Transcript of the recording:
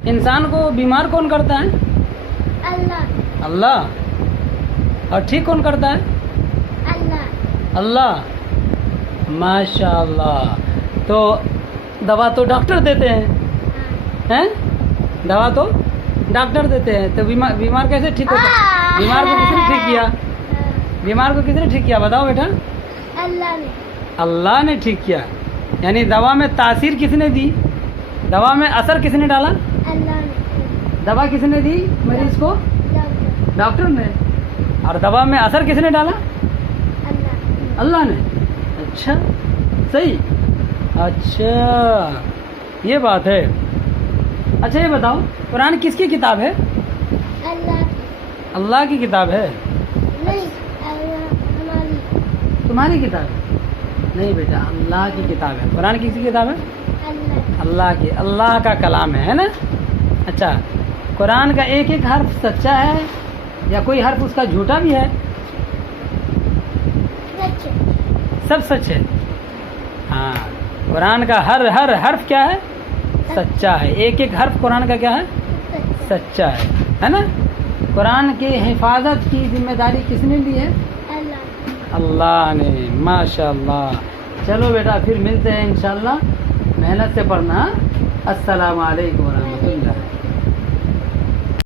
इंसान को बीमार कौन करता है? अल्लाह अल्लाह। और ठीक कौन करता है? अल्लाह अल्लाह। माशाअल्लाह। तो दवा तो डॉक्टर देते हैं? दवा तो डॉक्टर देते हैं, तो बीमार कैसे ठीक होता है? बीमार को किसने ठीक किया? बीमार को किसने ठीक किया बताओ बेटा? अल्लाह ने। अल्लाह ने ठीक किया। यानी दवा में तासीर किसने दी? दवा में असर किसने डाला? अल्लाह ने। दवा किसने दी मरीज को? डॉक्टर। डॉक्टर ने। और दवा में असर किसने डाला? अल्लाह। अल्लाह ने। अच्छा, सही। अच्छा, ये बात है। अच्छा ये बताओ, कुरान किसकी किताब है? अल्लाह की। अल्लाह की किताब है। नहीं, अल्लाह हमारी। तुम्हारी किताब है? नहीं बेटा, अल्लाह की किताब है। कुरान किसकी किताब है? अल्लाह। अल्लाह की। अल्लाह का कलाम है ना? अच्छा, कुरान का एक एक हर्फ सच्चा है या कोई हर्फ उसका झूठा भी है? सच। सब सच है। हाँ, कुरान का हर हर हर्फ क्या है? सच्चा है। एक एक हर्फ कुरान का क्या है? सच्चा है ना? कुरान की हिफाजत की जिम्मेदारी किसने ली है? अल्लाह। अल्लाह ने। माशाअल्लाह। चलो बेटा, फिर मिलते हैं इंशाअल्लाह। मेहनत से पढ़ना। अस्सलाम वालेकुम।